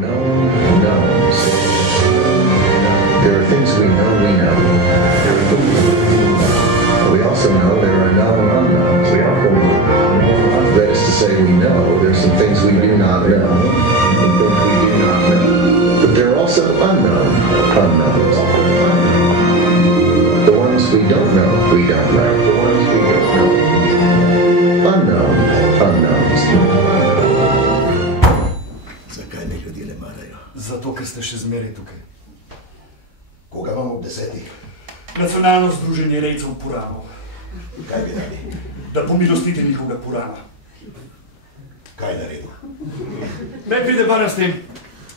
known knowns. There are things we know. We also know there are known unknowns. That is to say, we know there's some things we do not know. But there are also unknown unknowns. The ones we don't know, we don't know. The ones we don't know. Unknown unknowns. Zakaj me ljudje ne marajo? Zato, ker ste še zmeraj tukaj. Koga imamo ob 10? Nacionalno združenje rejcev puranov. Kaj bi radi? Da pomilostite njihovega purana. Kaj je naredil? Ne pride barem s tem.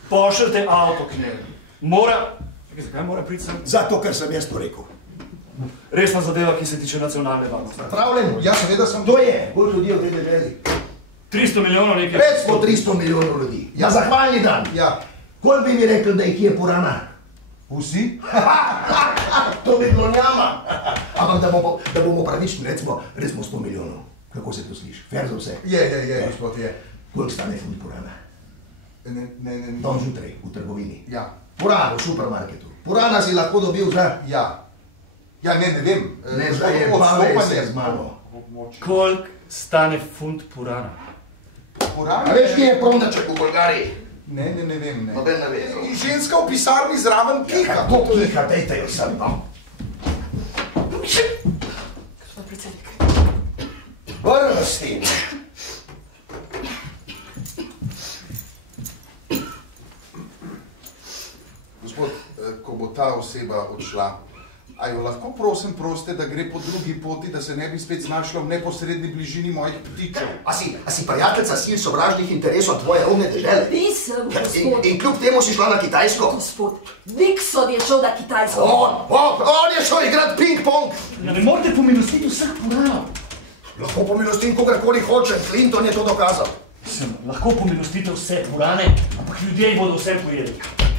Pošljite avto k njemu. Mora... Zakaj mora priti sem? Zato, ker sem jaz to rekel. Resna zadeva, ki se tiče nacionalne varnosti. Pravljen, ja seveda sem... To je, bolj ljudi v tej deželi. 300 milijonov nekaj... Recimo 300 milijonov ljudi. Ja, zahvalni dan. Ja. Koliko bi mi rekli, da jih je purana? Vsi? To bi bilo njama. Ampak da bomo pravični, recimo 100 milijonov. Kako se to sliši? Fer za vse? Je, gospod, je. Koliko stane fund purana? Ne. Dom zjutraj, v trgovini. Ja. Purana v supermarketu. Purana si lahko dobil za... Ja. Ja, ne vem. Ne, zdaj je pa vese z mano. Koliko stane fund purana? Purana? A veš, kje je Prondaček v Bolgariji? Ne vem. Noben ne ve. In ženska v pisarni zraven kiha. Kako kiha, dejte jo sem, no. Gospod predsednik. Brnstin. Gospod, ko bo ta oseba odšla, a jo lahko prosim prosite, da gre po drugi poti, da se ne bi spet znašla v neposredni bližini mojih ptičev? A si prijateljica sil sovražnih interesov tvoje ovne dežele? Nisem, gospod. In kljub temu si šla na Kitajsko? Gospod, Nixon je šel na Kitajsko. On je šel igrat ping-pong. Ne morate pomilostiti vseh puranov. Lahko pomilostim kogarkoli hoče, Clinton je to dokazal. Lahko pomilostite vse purane, ampak ljudje bodo vse pojeli.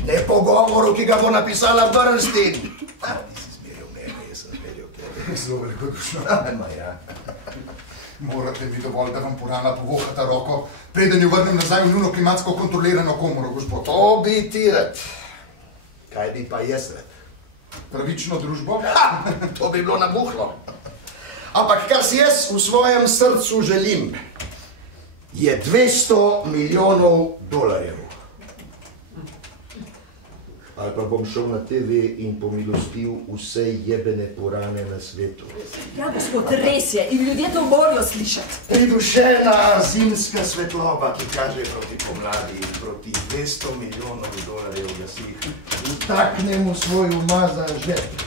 Ne po govoru, ki ga bo napisala Bernstein. Ti si zmeril mene, jaz sem zmeril tebe. Zelo velikodušno. Ja. Morate mi dovolj, da vam purana povohata roko, preden jo vrnem nazaj v njuno klimatsko kontrolirano komoro, gospod. To bi ti rad. Kaj bi pa jaz rad? Pravično družbo? To bi bilo nabuhlo. Ampak kar si jaz v svojem srcu želim, je 200 milijonov dolarjev. Ali pa bom šel na TV in pomilostil vse jebene purane na svetu. Ja, gospod, res je. In ljudje to morajo slišati. Pridušena zimska svetloba, ki kaže proti pomladi in proti 200 milijonov dolarjev, da si jih vtaknem v svoj umazan žep.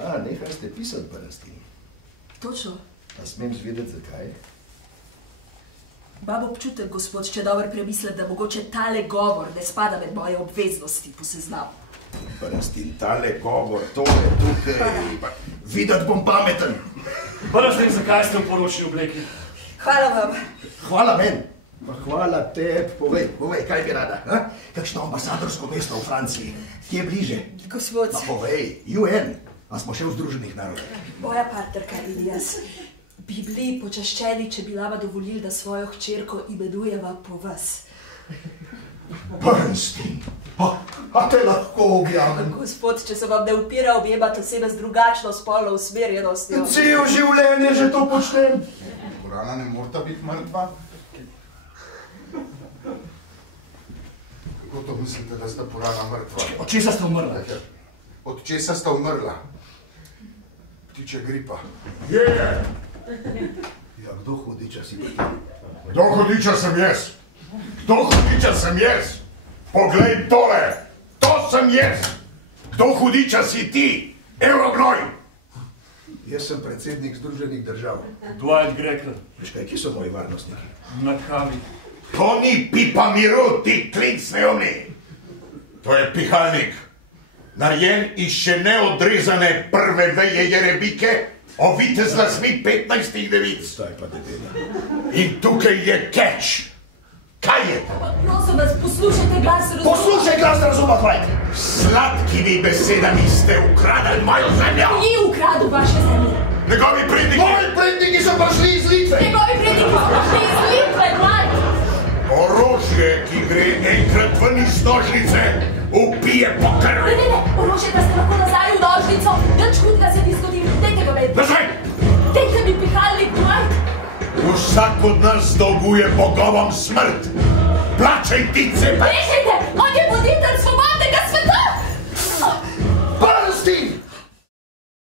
Nehaj ste pisati, Bernstein. Točno. A smem zvedeti, zakaj? Bab občutek, gospod, če dobro premisle, da mogoče tale govor ne spada med moje obveznosti po seznamu. Bernstein, tale govor, tole tukaj. Videti bom pameten. Bernstein, zakaj ste v poročni obleki? Hvala vam. Hvala meni. Pa hvala tebi. Povej, kaj bi rada? Kakšno ambasadorsko mesto v Franciji? Kje je bliže? Gospod. Pa povej, UN. A smo še v Združenih narodih? Moja partnerka in jaz bi bili počaščeni, če bi lava dovolili, da svojo hčerko imenujeva po vas. Bernstein, a te lahko objavim? Gospod, če se vam ne upira objemati osebe z drugačno spolno usmerjenostjo. Cel življenje že to počnem. Purana ne morata biti mrtva. Kako to mislite, da sta purana mrtva? Od česa ste umrla? Od česa sta umrla? Ptiče gripa. Ja, kdo hudiča si ti? Kdo hudiča sem jaz? Kdo hudiča sem jaz? Poglej tole! To sem jaz! Kdo hudiča si ti? Eurognoj! Jaz sem predsednik Združenih držav. Dwight Grekel. Veš kaj, ki so moji varnostniki? Na kavi. To ni pipa miru, ti klinc neumni! To je pihalnik. Narejen iz še neodrezane prve veje jerebike, ovite z lasmi 15 devic. Staj pa debela. In tukaj je catch. Kaj je? Prosim vas, poslušajte glas razuma. Poslušaj glas razuma, Dwight! Sladkimi besedami ste ukradali mojo zemljo. Ni ukradel vaše zemlje. Njegovi predniki. Moji predniki so prišli iz Litve. Njegovi predniki so prišli iz Litve, Dwight. iz nožnice ubije po krvi. Ne, orožje da ste lahko nazaj v nožnico, nič hudega se ni zgodil, dajte ga med. Nazaj! Dajte mi pihalnik, majk. Vsak od nas dolguje bogovom smrt. Plačaj ti, cepaj! Nehajte!